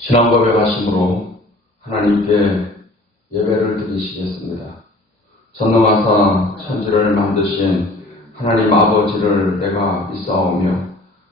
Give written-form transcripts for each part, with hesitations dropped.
신앙 고백하심으로 하나님께 예배를 드리시겠습니다. 전능하사 천지를 만드신 하나님 아버지를 내가 믿사오며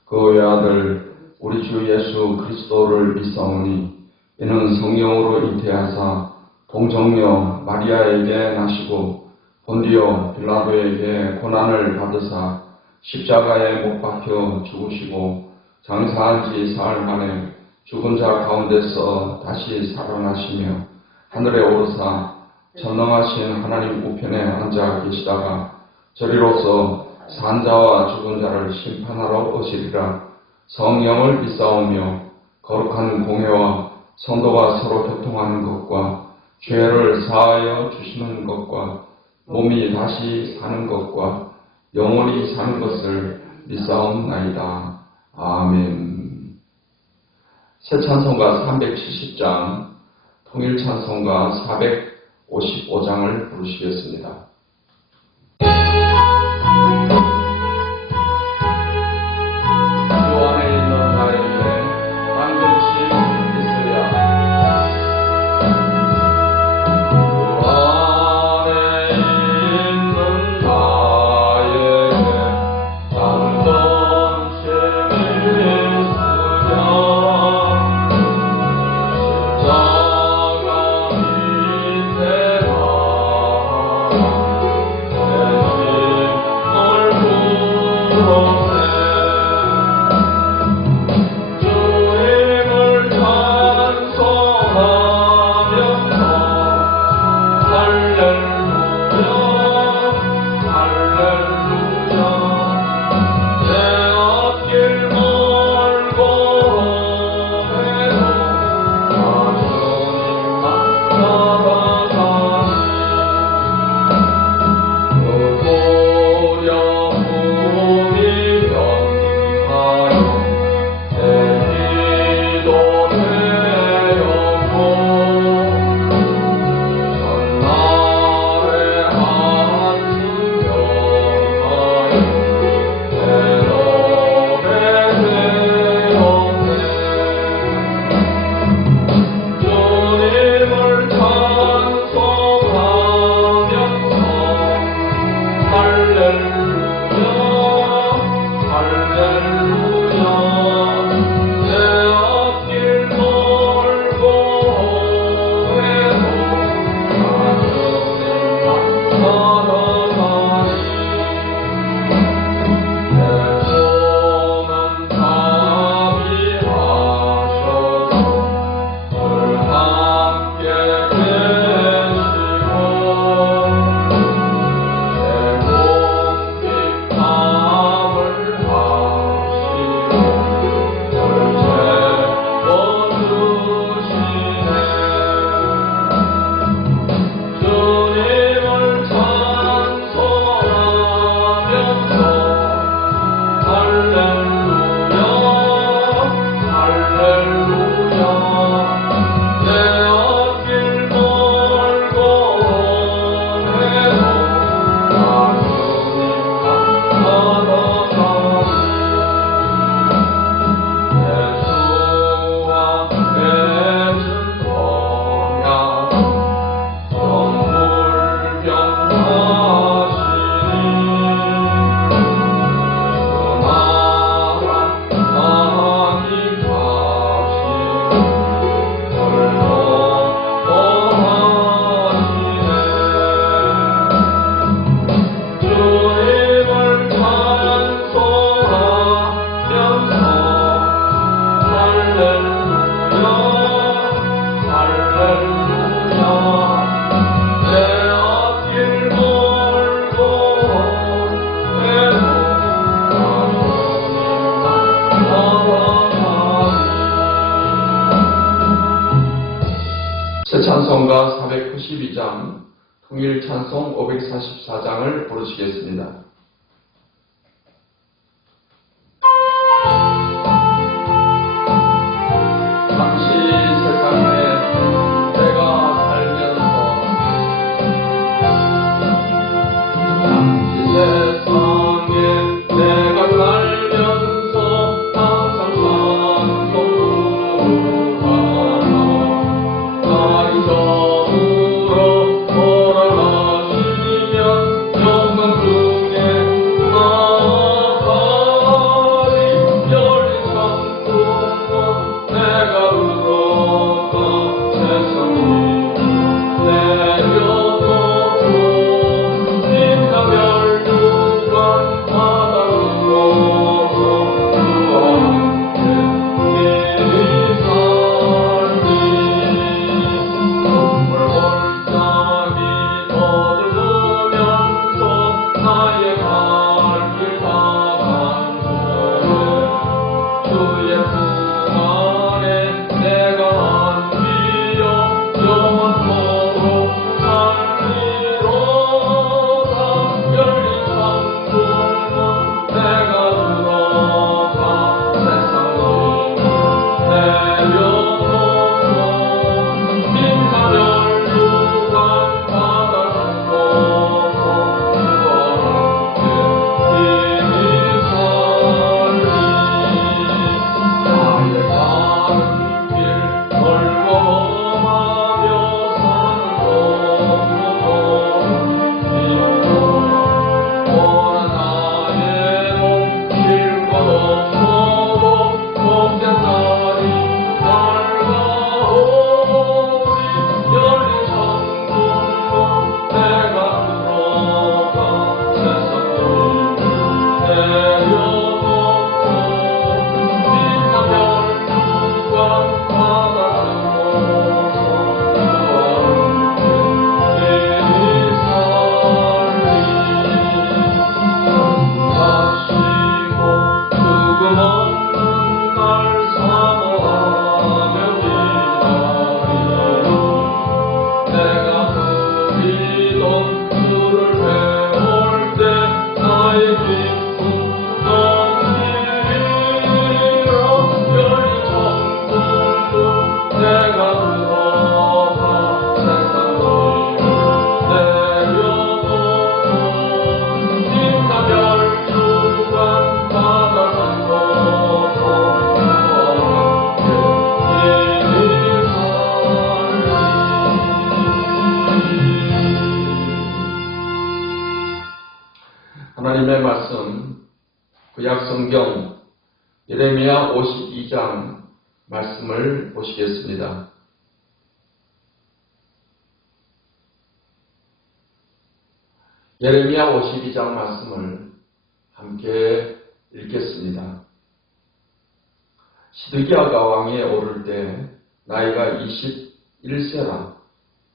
그 외아들 우리 주 예수 그리스도를 믿사오니 이는 성령으로 잉태하사 동정녀 마리아에게 나시고 본디오 빌라도에게 고난을 받으사 십자가에 못 박혀 죽으시고 장사한 지 사흘 만에 죽은 자 가운데서 다시 살아나시며 하늘에 오르사 전능하신 하나님 우편에 앉아 계시다가 저리로서 산 자와 죽은 자를 심판하러 오시리라. 성령을 믿사오며 거룩한 공회와 성도가 서로 교통하는 것과 죄를 사하여 주시는 것과 몸이 다시 사는 것과 영원히 사는 것을 믿사옵나이다. 아멘. 새 찬송가 370장, 통일 찬송가 455장을 부르시겠습니다. 주 안에 있는 나에게 반드시 있어야. 주 안에 있는 나에게 반드시 있으랴. 새 찬송가 492장, 통일 찬송 544장을 부르시겠습니다. 항상 찬송부르라. 성경 예레미야 52장 말씀을 보시겠습니다. 예레미야 52장 말씀을 함께 읽겠습니다. 시드기야가 왕위에 오를 때 나이가 21세라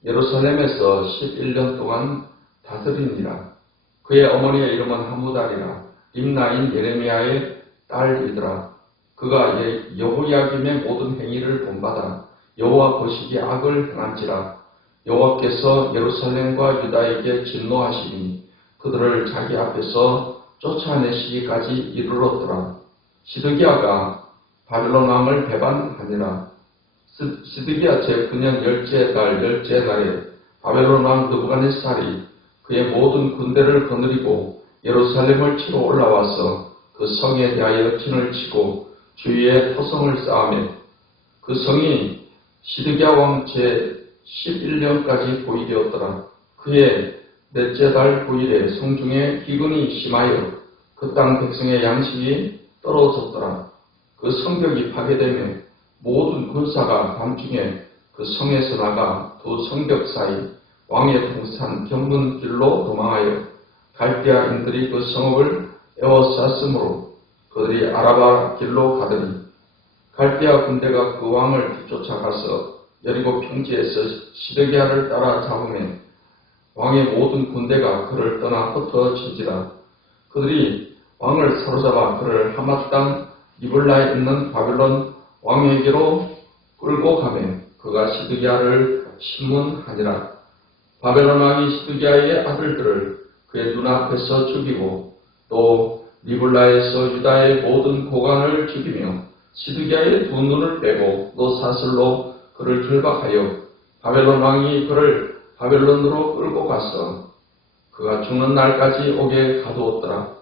예루살렘에서 11년 동안 다스리니라. 그의 어머니의 이름은 하무달이라 림나인 예레미야의 딸이더라. 그가 여호야김의 모든 행위를 본받아 여호와 보시기에 악을 행한지라. 여호와께서 예루살렘과 유다에게 진노하시니 그들을 자기 앞에서 쫓아내시기까지 이르렀더라. 시드기야가 바벨론 왕을 배반하니라. 시드기야 제9년 10째 달 10째 날에 바벨론 왕 느부갓네살이 그의 모든 군대를 거느리고 예루살렘을 치러 올라와서 그 성에 대하여 진을 치고 주위에 토성을 쌓으며 그 성이 시드기야 왕 제11년까지 보위되었더라. 그의 넷째 달 9일에 성중에 기근이 심하여 그 땅 백성의 양식이 떨어졌더라. 그 성벽이 파괴되며 모든 군사가 밤중에 그 성에서 나가 두 성벽 사이 왕의 동산 경문길로 도망하여 갈대아인들이 그 성읍을 에워쌌으므로 그들이 아라바 길로 가더니 갈대아 군대가 그 왕을 뒤쫓아가서 여리고 평지에서 시드기야를 따라 잡으며 왕의 모든 군대가 그를 떠나 흩어진지라. 그들이 왕을 사로잡아 그를 하맛 땅 리블라에 있는 바벨론 왕에게로 끌고 가며 그가 시드기야를 심문하니라. 바벨론 왕이 시드기야의 아들들을 그의 눈앞에서 죽이고 또 리블라에서 유다의 모든 고관을 죽이며 시드기야의 두 눈을 빼고 또 사슬로 그를 결박하여 바벨론 왕이 그를 바벨론으로 끌고 가서 그가 죽는 날까지 오게 가두었더라.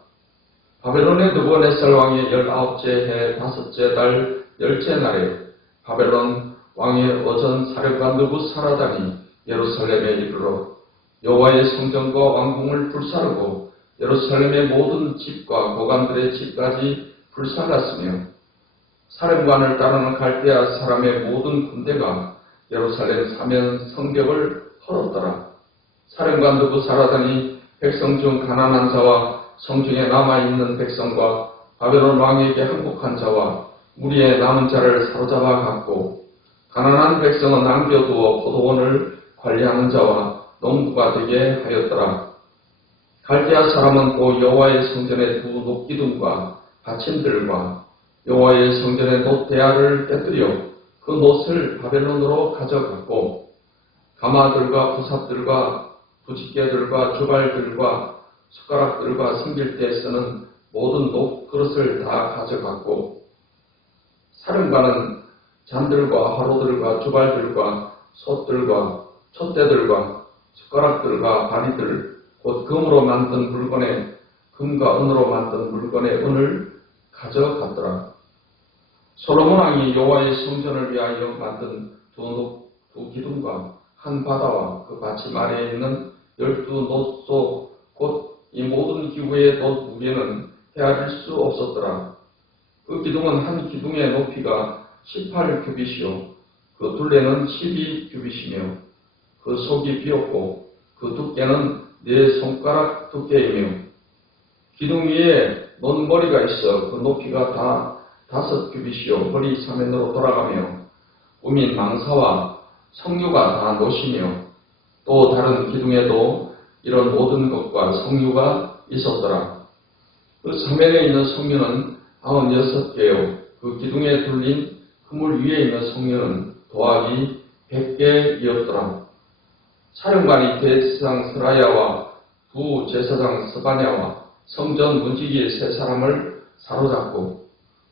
바벨론의 느부갓네살 왕의 19째 해 5째 달 10째 날에 바벨론 왕의 어전 사령관 느부사라단이 예루살렘에 이르러 여호와의 성전과 왕궁을 불사르고 예루살렘의 모든 집과 고관들의 집까지 불살랐으며 사령관을 따르는 갈대아 사람의 모든 군대가 예루살렘 사면 성벽을 헐었더라. 사령관 느부사라단이 백성 중 가난한 자와 성중에 남아있는 백성과 바벨론 왕에게 항복한 자와 무리의 남은 자를 사로잡아 갔고 가난한 백성은 남겨두어 포도원을 관리하는 자와 농부가 되게 하였더라. 갈대아 사람은 또 여호와의 성전의 두 놋기둥과 받침들과 여호와의 성전의 놋대야를 깨뜨려 그 놋을 바벨론으로 가져갔고 가마들과 부삽들과 부집개들과 주발들과 숟가락들과 섬길 때 쓰는 모든 놋 그릇을 다 가져갔고 사령관은 잔들과 화로들과 주발들과 솥들과 촛대들과 숟가락들과 바리들 곧 금으로 만든 물건에 금과 은으로 만든 물건의 은을 가져갔더라. 솔로몬 왕이 여호와의 성전을 위하여 만든 두 기둥과 한 바다와 그 받침 아래에 있는 12놋소 곧 이 모든 기구의 놋 무게는 헤아릴 수 없었더라. 그 기둥은 한 기둥의 높이가 18규빗이요 그 둘레는 12규빗이며 그 속이 비었고 그 두께는 4손가락 두께이며 기둥 위에 논머리가 있어 그 높이가 다 5규빗이요 허리 사면으로 돌아가며 우민 망사와 석류가 다 놋이며 또 다른 기둥에도 이런 모든 것과 석류가 있었더라. 그 사면에 있는 석류는 96개요 그 기둥에 둘린 그물 위에 있는 석류는 더하기 100개이었더라. 사령관이 대제사장 스라야와 부제사장 스바냐와 성전 문지기 3사람을 사로잡고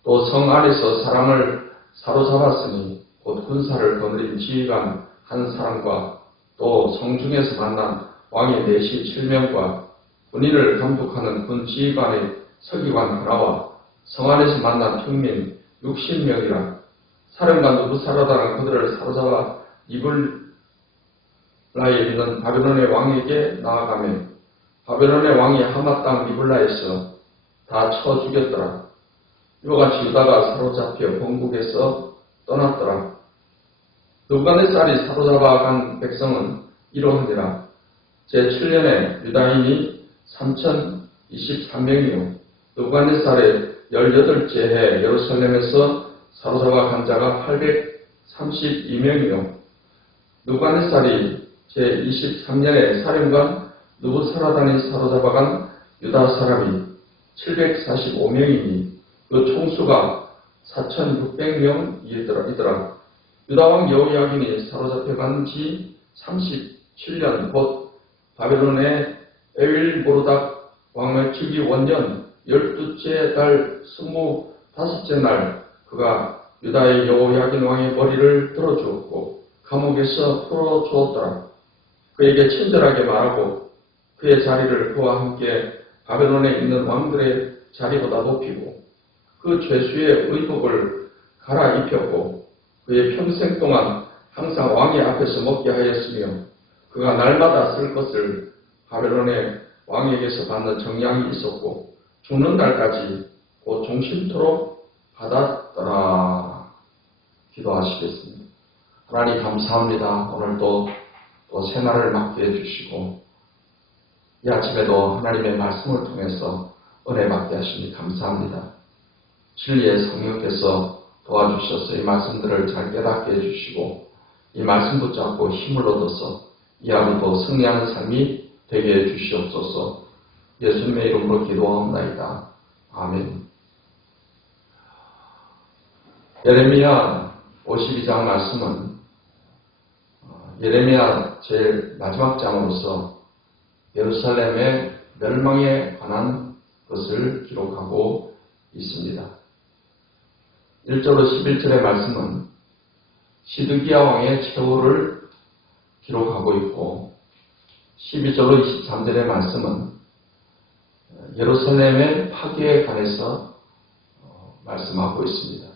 또 성 안에서 사람을 사로잡았으니 곧 군사를 거느린 지휘관 1사람과 또 성중에서 만난 왕의 내시 7명과 군인을 감독하는 군 지휘관의 서기관 하나와 성 안에서 만난 평민 60명이라. 사령관 느부사라단은 그들을 사로잡아 리블라에 있는 바벨론의 왕에게 나아가며 바벨론의 왕이 하맛 땅 리블라에서 다 쳐 죽였더라. 이와 같이 유다가 사로잡혀 본국에서 떠났더라. 느부갓네살이 사로잡아간 백성은 이러하니라. 제7년에 유다인이 3023명이요 느부갓네살의 18째 해 예루살렘에서 사로잡아간 자가 832명이요 느부갓네살이 제23년에 사령관 느부사라단이 사로잡아간 유다 사람이 745명이니 그 총수가 4600명이더라. 유다왕 여호야긴이 사로잡혀간 지 37년 곧 바벨론의 에윌보르닥 왕의 즉위 원년 12째 달 25째 날 그가 유다의 여호야긴 왕의 머리를 들어주었고 감옥에서 풀어주었더라. 그에게 친절하게 말하고 그의 자리를 그와 함께 바벨론에 있는 왕들의 자리보다 높이고 그 죄수의 의복을 갈아입혔고 그의 평생 동안 항상 왕의 앞에서 먹게 하였으며 그가 날마다 쓸 것을 바벨론의 왕에게서 받는 정량이 있었고 죽는 날까지 곧 종신토록 받았더라. 기도하시겠습니다. 하나님 감사합니다. 오늘도 또 새날을 맞게 해주시고 이 아침에도 하나님의 말씀을 통해서 은혜 받게 하시니 감사합니다. 진리의 성령께서 도와주셔서 이 말씀들을 잘 깨닫게 해주시고 이 말씀 붙잡고 힘을 얻어서 이 하루도 승리하는 삶이 되게 해주시옵소서. 예수님의 이름으로 기도하옵나이다. 아멘. 예레미야 52장 말씀은 예레미야 제일 마지막 장으로서 예루살렘의 멸망에 관한 것을 기록하고 있습니다. 1절로 11절의 말씀은 시드기야 왕의 최후를 기록하고 있고 12절로 23절의 말씀은 예루살렘의 파괴에 관해서 말씀하고 있습니다.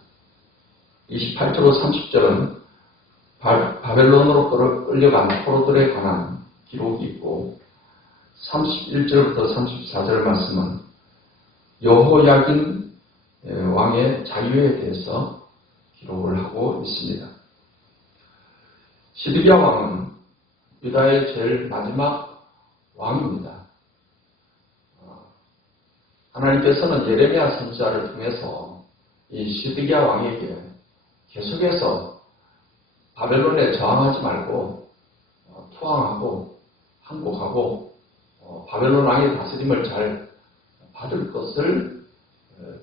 28절로 30절은 바벨론으로 끌려간 포로들에 관한 기록이 있고 31절부터 34절 말씀은 여호야긴 왕의 자유에 대해서 기록을 하고 있습니다. 시드기야 왕은 유다의 제일 마지막 왕입니다. 하나님께서는 예레미야 선지자를 통해서 이 시드기야 왕에게 계속해서 바벨론에 저항하지 말고 투항하고 항복하고 바벨론 왕의 다스림을 잘 받을 것을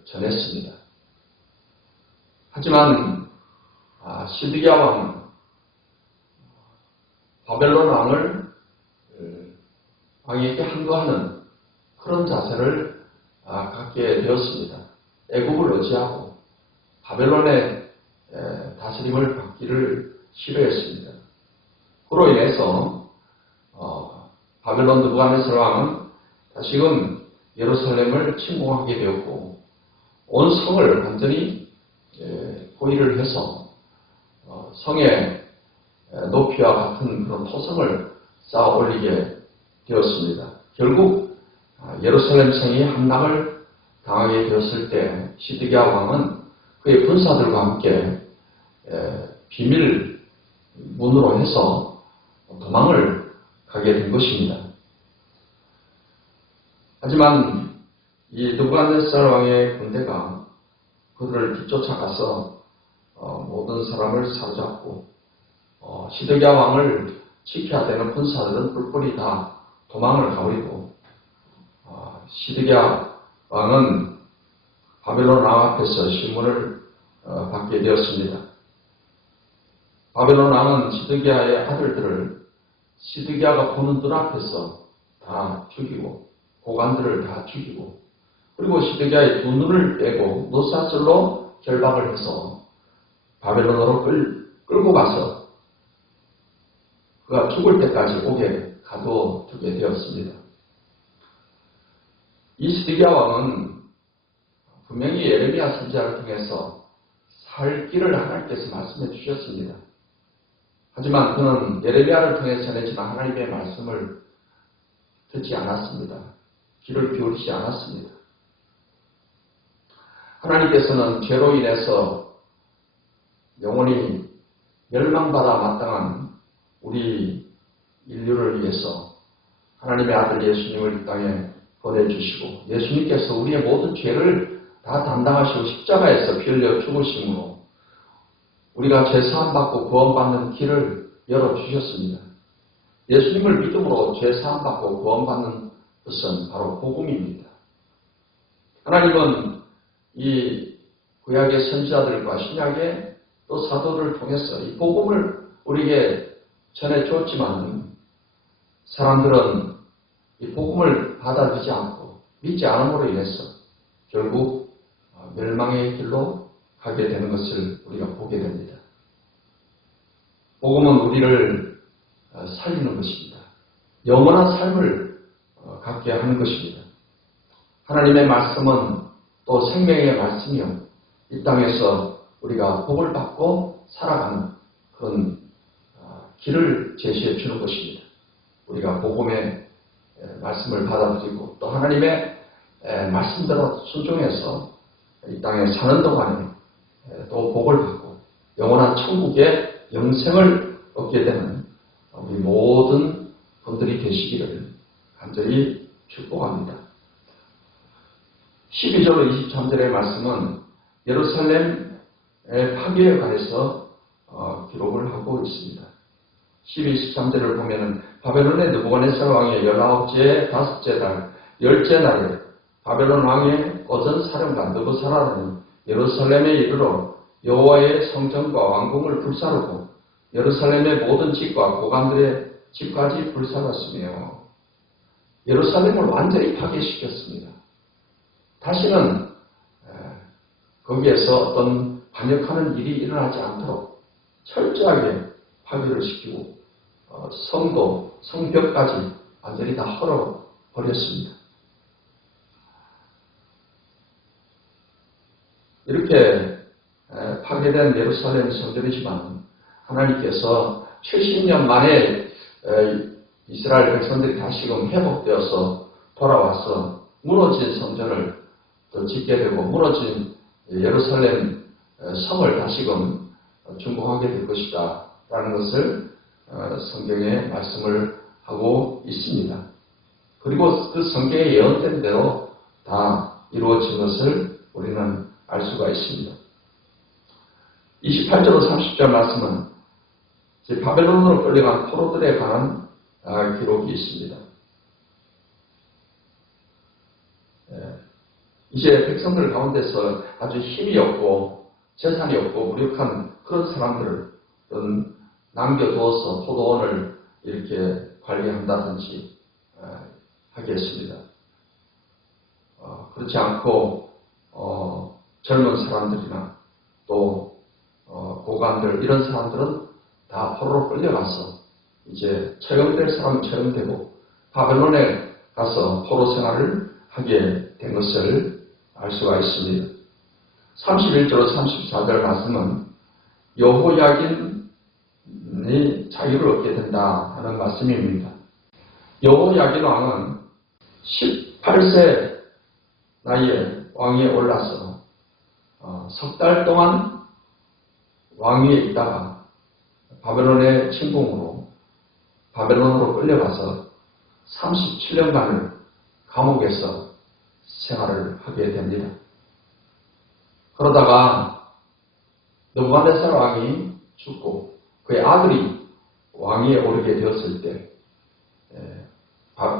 전했습니다. 하지만 시드기야 왕은 바벨론 왕에게 항거하는 그런 자세를 갖게 되었습니다. 애국을 의지하고 바벨론의 다스림을 받기를 싫어했습니다. 그로 인해서 바벨론 느부갓네살 왕은 다시금 예루살렘을 침공하게 되었고 온 성을 완전히 포위를 해서 성의 높이와 같은 그런 토성을 쌓아 올리게 되었습니다. 결국 예루살렘 성이 함락을 당하게 되었을 때 시드기야 왕은 그의 군사들과 함께 비밀 문으로 해서 도망을 가게 된 것입니다. 하지만 이 느부갓네살 왕의 군대가 그들을 뒤쫓아가서 모든 사람을 사로잡고 시드기야 왕을 지켜야 되는 군사들은 뿔뿔이 다 도망을 가버리고 시드기야 왕은 바벨론 왕 앞에서 심문을 받게 되었습니다. 바벨론 왕은 시드기야의 아들들을 시드기야가 보는 눈앞에서 다 죽이고 고관들을 다 죽이고 그리고 시드기야의 두 눈을 빼고 노사슬로 결박을 해서 바벨론으로 끌고 가서 그가 죽을 때까지 옥에 가둬두게 되었습니다. 이 시드기야 왕은 분명히 예레미야 선지자를 통해서 살 길을 하나님께서 말씀해 주셨습니다. 하지만 그는 예레미야를 통해 전해지는 하나님의 말씀을 듣지 않았습니다. 귀를 기울이지 않았습니다. 하나님께서는 죄로 인해서 영원히 멸망받아 마땅한 우리 인류를 위해서 하나님의 아들 예수님을 이 땅에 보내주시고, 예수님께서 우리의 모든 죄를 다 담당하시고 십자가에서 피 흘려 죽으심으로 우리가 죄사함 받고 구원받는 길을 열어주셨습니다. 예수님을 믿음으로 죄사함 받고 구원받는 것은 바로 복음입니다. 하나님은 이 구약의 선지자들과 신약의 또 사도를 통해서 이 복음을 우리에게 전해주었지만, 사람들은 이 복음을 받아들이지 않고 믿지 않음으로 인해서 결국 멸망의 길로 가게 되는 것을 우리가 보게 됩니다. 복음은 우리를 살리는 것입니다. 영원한 삶을 갖게 하는 것입니다. 하나님의 말씀은 또 생명의 말씀이요, 이 땅에서 우리가 복을 받고 살아가는 그런 길을 제시해 주는 것입니다. 우리가 복음의 말씀을 받아들이고 또 하나님의 말씀대로 순종해서 이 땅에 사는 동안에 또 복을 받고 영원한 천국의 영생을 얻게 되는 우리 모든 분들이 되시기를 간절히 축복합니다. 12절 23절의 말씀은 예루살렘의 파괴에 관해서 기록을 하고 있습니다. 12, 13절을 보면은 바벨론의 느부갓네살 왕의 19째, 5째 달, 10째 날에 바벨론 왕의 어전 사령관 느부사라다니 예루살렘에 이르러 여호와의 성전과 왕궁을 불사르고 예루살렘의 모든 집과 고관들의 집까지 불사랐으며 예루살렘을 완전히 파괴시켰습니다. 다시는 거기에서 어떤 반역하는 일이 일어나지 않도록 철저하게 파괴를 시키고 성도, 성벽까지 완전히 다 헐어버렸습니다. 이렇게 파괴된 예루살렘 성전이지만 하나님께서 70년 만에 이스라엘 백성들이 다시금 회복되어서 돌아와서 무너진 성전을 또 짓게 되고 무너진 예루살렘 성을 다시금 중공하게 될 것이다 라는 것을 성경에 말씀을 하고 있습니다. 그리고 그 성경에 예언된 대로 다 이루어진 것을 우리는 알 수가 있습니다. 28절로 30절 말씀은 바벨론으로 끌려간 포로들에 관한 기록이 있습니다. 이제 백성들 가운데서 아주 힘이 없고 재산이 없고 무력한 그런 사람들을 남겨두어서 포도원을 이렇게 관리한다든지 하겠습니다. 그렇지 않고 젊은 사람들이나 또 고관들 이런 사람들은 다 포로로 끌려가서 이제 처형될 사람은 처형되고 바벨론에 가서 포로 생활을 하게 된 것을 알 수가 있습니다. 31절 34절 말씀은 여호야긴이 자유를 얻게 된다 하는 말씀입니다. 여호야긴 왕은 18세 나이에 왕위에 올라서 석 달 동안 왕위에 있다가 바벨론의 침공으로 바벨론으로 끌려가서 37년간을 감옥에서 생활을 하게 됩니다. 그러다가 느부갓네살 왕이 죽고 그의 아들이 왕위에 오르게 되었을 때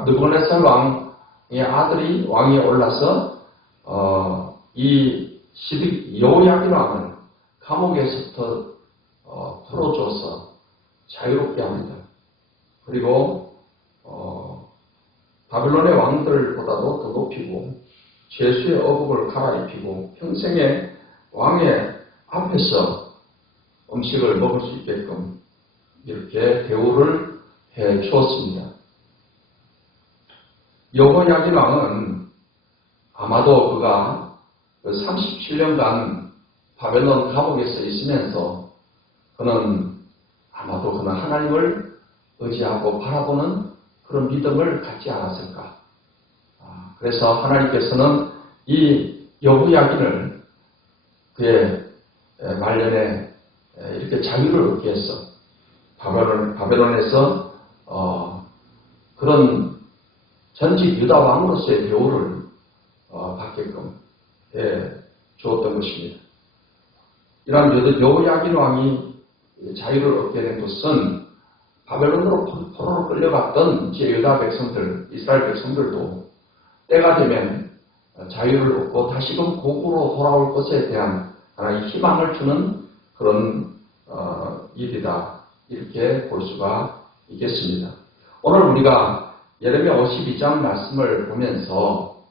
느부갓네살 왕의 아들이 왕위에 올라서 이 여호야긴 왕을 감옥에서부터 풀어줘서 자유롭게 합니다. 그리고 바벨론의 왕들보다도 더 높이고 죄수의 어복을 갈아입히고 평생의 왕의 앞에서 음식을 먹을 수 있게끔 이렇게 대우를 해 주었습니다. 여호야긴 왕은 아마도 그가 37년간 바벨론 감옥에서 있으면서 그는 하나님을 의지하고 바라보는 그런 믿음을 갖지 않았을까. 그래서 하나님께서는 이 여호야긴을 그의 말년에 이렇게 자유를 얻게 했어. 바벨론에서 그런 전직 유다 왕으로서의 대우를 받게끔 주었던 것입니다. 이러한 여호야긴 왕이 자유를 얻게 된 것은 바벨론으로 포로로 끌려갔던 유다 백성들, 이스라엘 백성들도 때가 되면 자유를 얻고 다시금 고국으로 돌아올 것에 대한 하나의 희망을 주는 그런 일이다. 이렇게 볼 수가 있겠습니다. 오늘 우리가 예레미야 52장 말씀을 보면서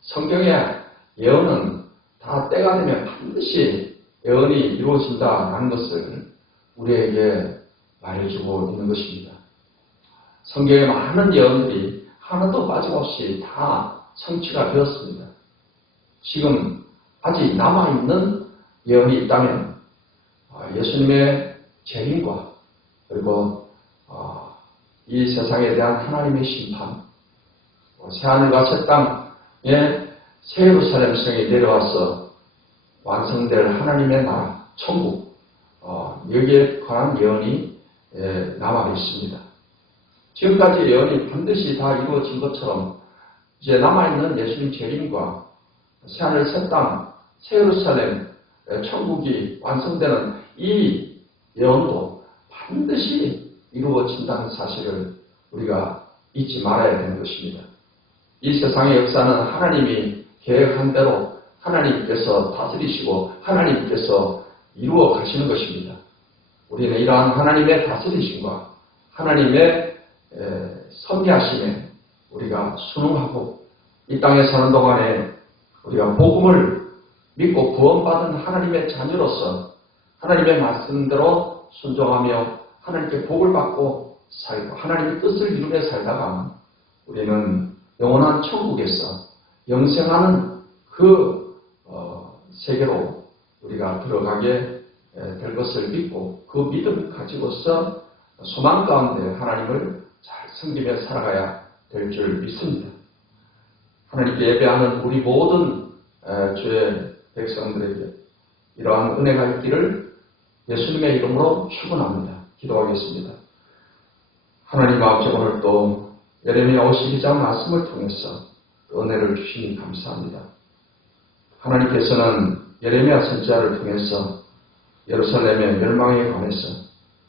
성경의 예언은 다 때가 되면 반드시 예언이 이루어진다는 것을 우리에게 말해주고 있는 것입니다. 성경의 많은 예언들이 하나도 빠짐없이 다 성취가 되었습니다. 지금 아직 남아있는 예언이 있다면 예수님의 재림과 그리고 이 세상에 대한 하나님의 심판, 새하늘과 새 땅에 새 예루살렘 성이 내려와서 완성될 하나님의 나라, 천국, 여기에 관한 예언이 남아 있습니다. 지금까지 예언이 반드시 다 이루어진 것처럼 이제 남아있는 예수님 재림과 새하늘 새 땅, 새 예루살렘, 천국이 완성되는 이 예언도 반드시 이루어진다는 사실을 우리가 잊지 말아야 되는 것입니다. 이 세상의 역사는 하나님이 계획한 대로 하나님께서 다스리시고 하나님께서 이루어 가시는 것입니다. 우리는 이러한 하나님의 다스리심과 하나님의 섭리하심에 우리가 순응하고 이 땅에 사는 동안에 우리가 복음을 믿고 구원받은 하나님의 자녀로서 하나님의 말씀대로 순종하며 하나님께 복을 받고 살고 하나님의 뜻을 이루며 살다가 우리는 영원한 천국에서 영생하는 그 세계로 우리가 들어가게 될 것을 믿고 그 믿음을 가지고서 소망 가운데 하나님을 잘 섬기며 살아가야 될 줄 믿습니다. 하나님께 예배하는 우리 모든 주의 백성들에게 이러한 은혜가 있기를 예수님의 이름으로 축원합니다. 기도하겠습니다. 하나님 아버지, 오늘 또 예레미야 52장 말씀을 통해서 은혜를 주시니 감사합니다. 하나님께서는 예레미야 선지자를 통해서 예루살렘의 멸망에 관해서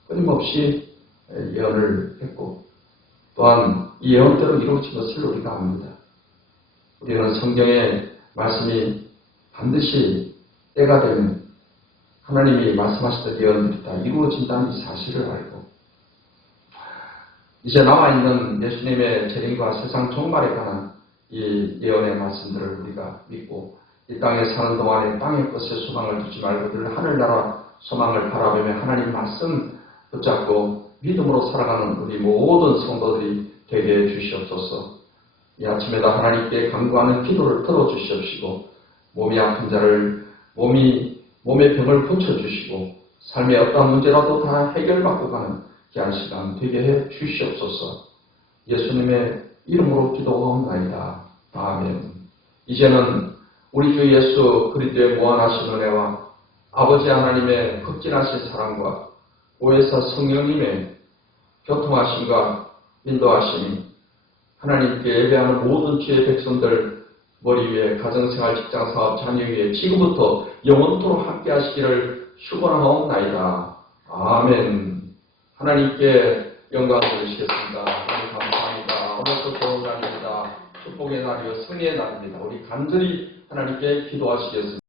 끊임없이 예언을 했고 또한 이 예언대로 이루어진 것을 우리가 압니다. 우리는 성경의 말씀이 반드시 때가 되면 하나님이 말씀하셨던 예언들이 다 이루어진다는 이 사실을 알고 이제 남아있는 예수님의 재림과 세상 종말에 관한 이 예언의 말씀들을 우리가 믿고 이 땅에 사는 동안에 땅의 것에 소망을 두지 말고 늘 하늘나라 소망을 바라보며 하나님 말씀 붙잡고 믿음으로 살아가는 우리 모든 성도들이 되게 해주시옵소서. 이 아침에도 하나님께 간구하는 기도를 들어주시옵시고 몸이 아픈 자를 몸의 병을 고쳐주시고 삶의 어떠한 문제라도 다 해결받고 가는 귀한 시간 되게 해 주시옵소서. 예수님의 이름으로 기도하옵나이다. 아멘. 이제는 우리 주 예수 그리스도의 무한하신 은혜와 아버지 하나님의 극진하신 사랑과 오해사 성령님의 교통하심과 인도하심이 하나님께 예배하는 모든 주의 백성들 머리 위에 가정생활, 직장사업, 자녀 위에 지금부터 영원토록 함께 하시기를 축원하옵나이다. 아멘. 하나님께 영광을 드리시겠습니다. 하나님 감사합니다. 오늘도 좋은 날입니다. 축복의 날이요 승리의 날입니다. 우리 간절히 하나님께 기도하시겠습니다.